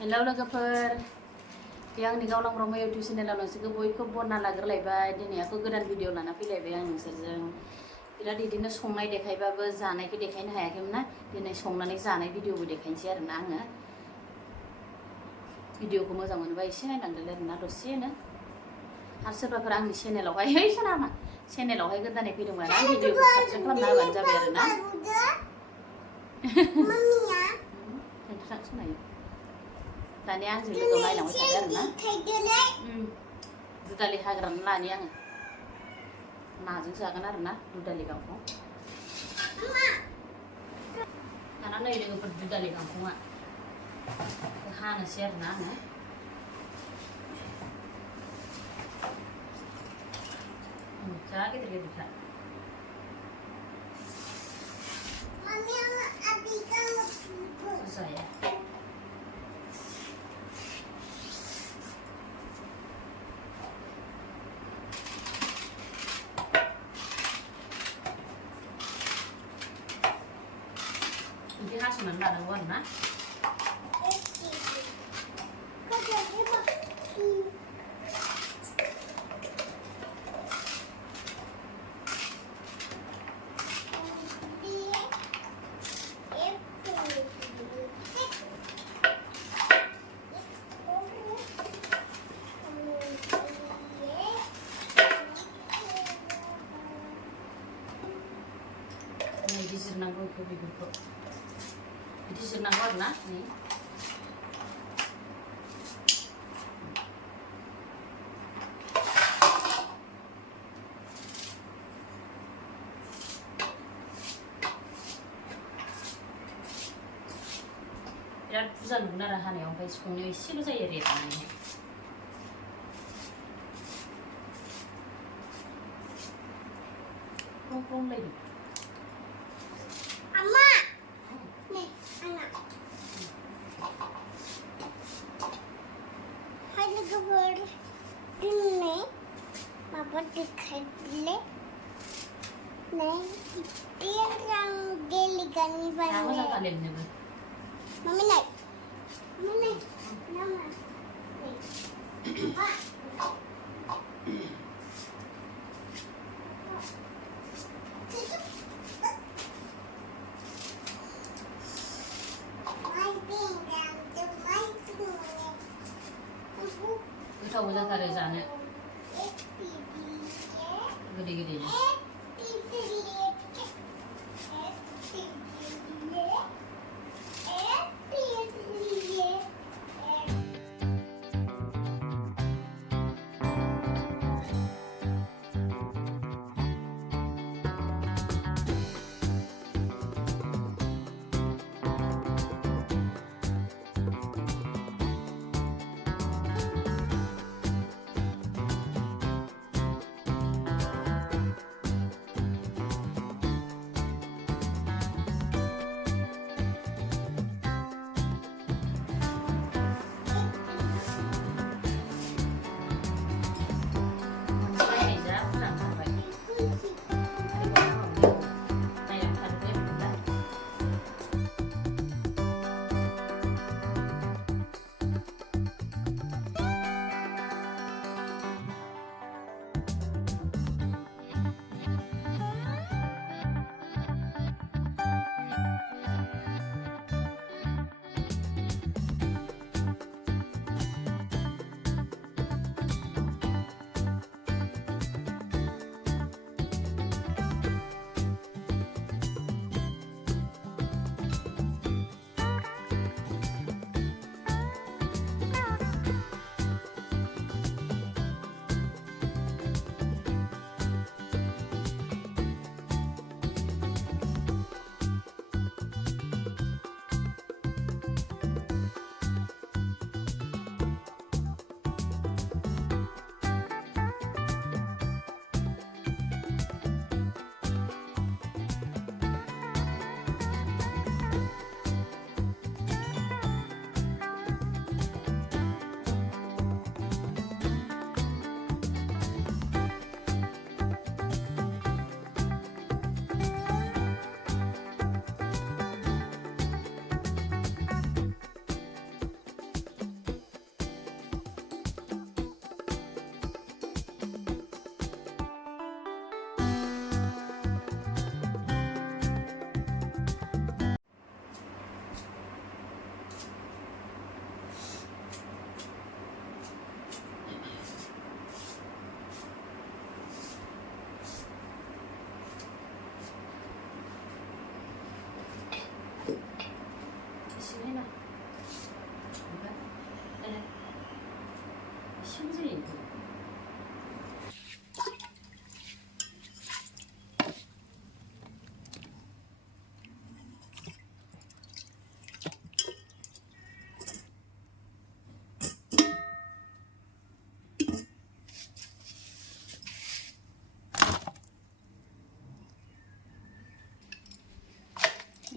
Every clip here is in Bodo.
हेलौ लोगोफोर बे आंनि गावलां ब्रह्म इउटुब चेनेलाव नोंसोरखौ बयखौ बरना लाग्रोलायबाय। दिनै आंखौ गोदान भिडिअ लाना फैलायबाय आं नोंसोरजों। बिराद बिदिनो संनाय देखायबाबो जानायखौ देखायनो हायाखैमोन ना। दिनै संनानै जानाय भिडिअबो देखायनोसै आरोना आङो। भिडिअखौ मोजां मोनोबा एसे नायलांदोलाय आरोना दसेनो। आरो सोरबाफोर आंनि चेनेलावहाय सोनामा चेनेलावहाय गोदानै फैदोंबा ना भिडिअखौ साबस्क्राइब खालामना होबानो जाबाय आरोना। दानिया आंजों लोगोआव नायलांबाय थादो आरोना। दुदालि हाग्रानि लानि आङो नाजों जागोन आरोना दुदालि गांखं। दाना नै लोगोफोर दुदालि गांखंआ हानोसै आरोना आङो। जा गिदिर गिदिरखा। जाया बिदि हास'नानै लानांगौ आरोना। बिदि जिरनांगौ बेफोरखौ बिदि जिरनांगौ आरोना। नै बिराद बुरजा नुगोन आरो हानायाव, ओमफ्राय संनायाव एसेल' जायो आरो एरनानैहाय। फ्लं फ्लं लायदों। Papa dikhadle nahi dia rang geli gani bani. Kamu sama kalian nih. Mami naik. Mami naik. Nama. Papa. Kita bisa cari sana. Gede-gedenya.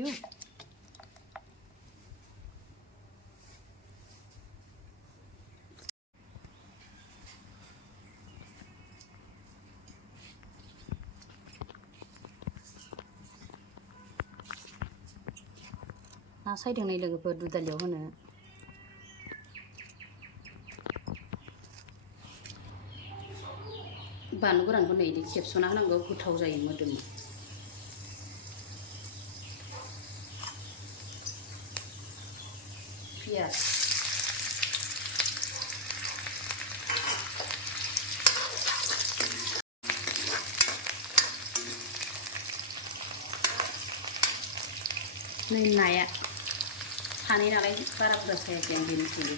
Yuk. ना सायदों नै लोगोफोर दुदालियाव होनो बानलु गोरानखौ नै इदि खेबस'ना होनांगौ गोथाव जायो मोदोमो पियाज नै नाया सानै नालाय बारा बुरजा सायाखै आं बेनिखायनो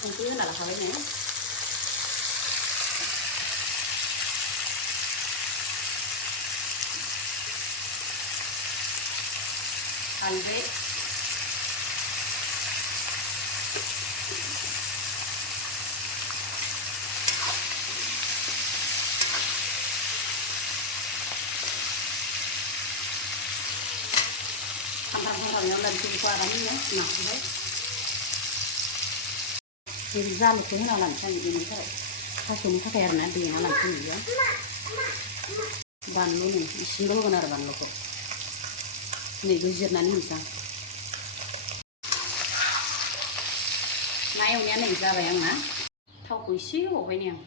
संख्रि होना लाखाबाय नो हालदै सामब्राम लानोसै आरामनो नाखौहाय jadi zalu ke hina lansang ini kan kasih muka kayak mana dia lansang dia banlu nih isin dulu benar banlu kok ini gujir nani bisa nah yang ini bisa bayang na tahu kuisi apa ini yang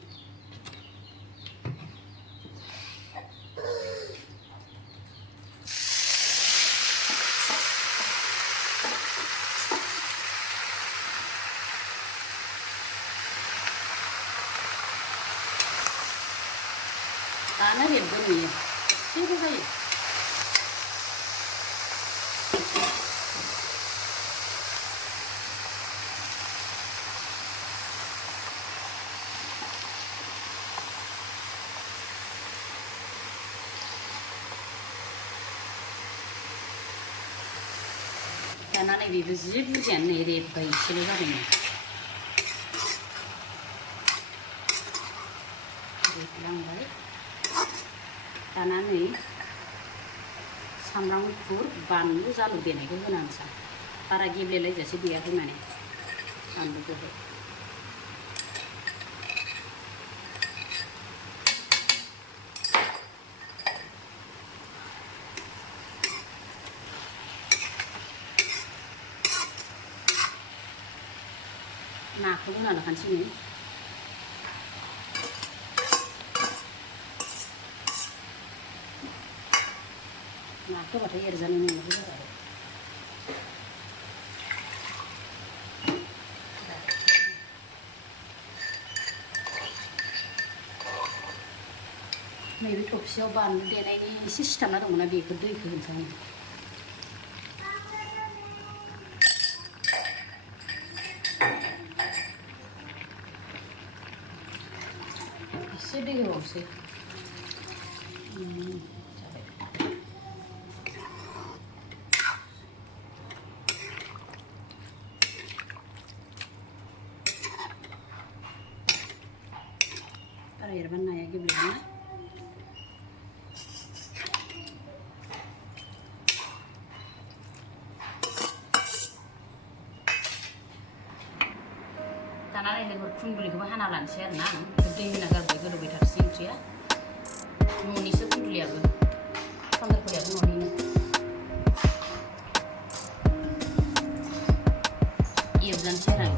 Karena dia bunyi, itu saja. Karena ini bisa bukan ini bayi seluruh ini. Bilang baik. Karena nih सामब्राम गुफुर बानलु जालु देनायखौ होनांसा बारा गेब्लेलायजासे देयाखै माने बानलुखौहाय नाखौ होना लाखानोसै नो नाखौ बाथाय एरजानो मोननांगौ जाबाय नैबे थफसियाव बानलु देनायनि एसे सिथाबना दंमोन बेखौ दैखौ होनोसै आं एसे दै होबावसै Para irban naya gimana? Karena ini berpun beli kebahan alan share na, gede nagar bego lebih tersin ya. Nuni sepun beli apa? Panggil beli apa nuni? Iya dan share.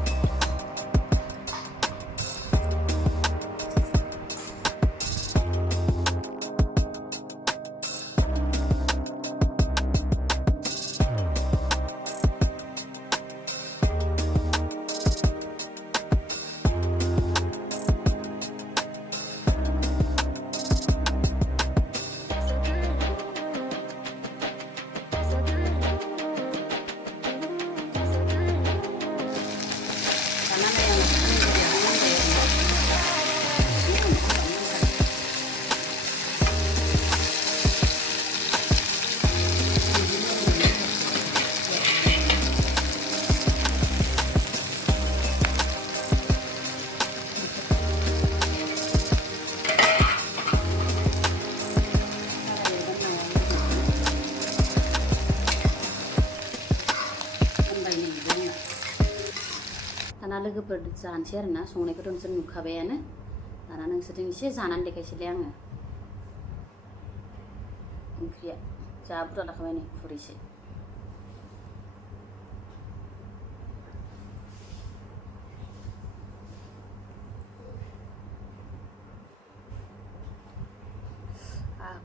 दाना लोगोफोर जानोसै आरोना संनायखौथ' नोंसोर नुखाबायानो दाना नोंसोरजों एसे जानानै देखायसैलाय आङो ओंख्रिया जा बुरजा लाखाबाय नै खुरैसे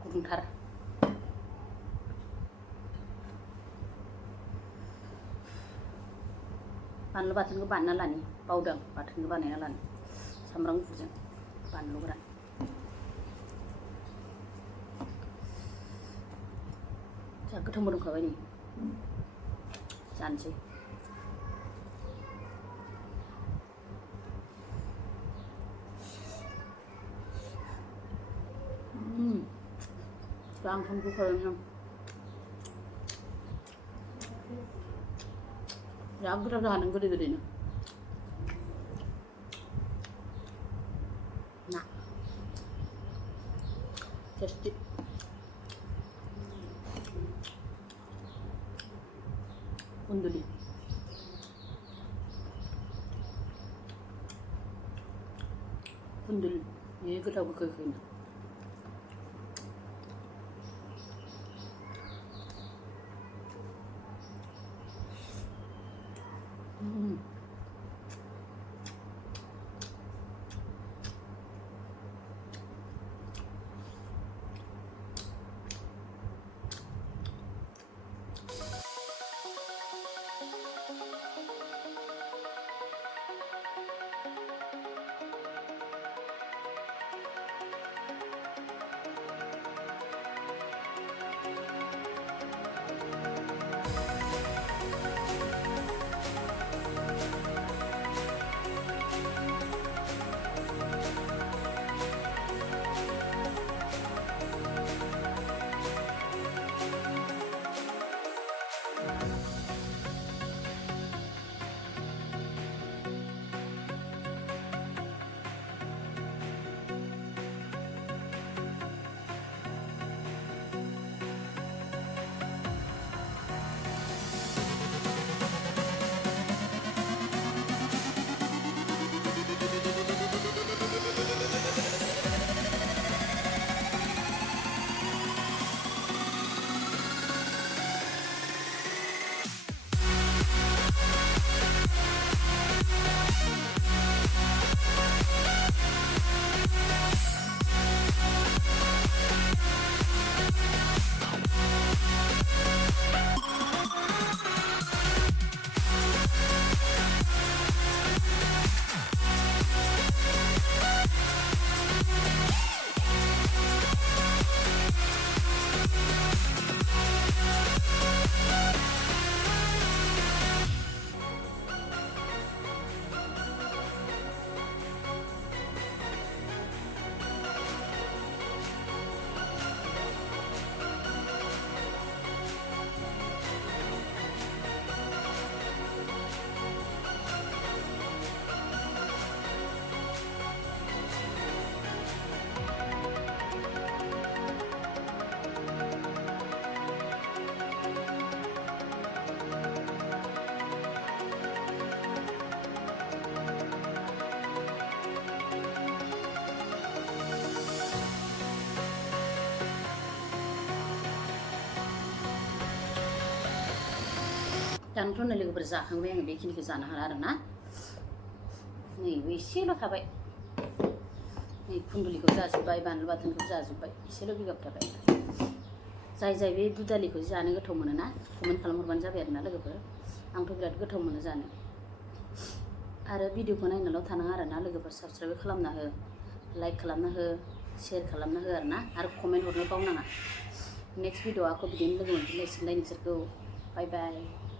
गुदुंथार बानलु बाथोनखौ बानायना लानि बावदों बाथोनखौ बानायना लानि सामब्राम गुफुरजों बानलु गोरान जा गोथाव मोदोमखाबाय नै जानोसै Bang không có khơi không? Dạ cứ ra nó gede gede nih. Nah, tasty. Unduli. Unduli. Ini kita buka kena. दानोथ' नै लोगोफोर जाखांबाय आङो बेखिनिखौ जानो हाला आरोना नैबो एसेल' थाबाय नै खुन्दुलिखौ जाजोब्बाय बानलु बाथोनखौ जाजोब्बाय एसेल' बिगाब थाबाय जाय बे दुदालिखौ जानो गोथाव मोनो ना कमेन्ट खालामहरबानो जाबाय आरोना लोगोफोर आंथ' बिराद गोथाव मोनो जानो आरो भिडिअखौ नायनाल' थानाङा आरोना लोगोफोर साबस्क्राइब खालामना हो लाइक खालामना हो शेयार खालामना हो आरोना आरो कमेन्ट हरनो बावनाङा नेक्स्ट भिडिअ आखौ बिदिनो लोगो मोनफिनलायसिगोनलाय नोंसोरखौ बाय बाय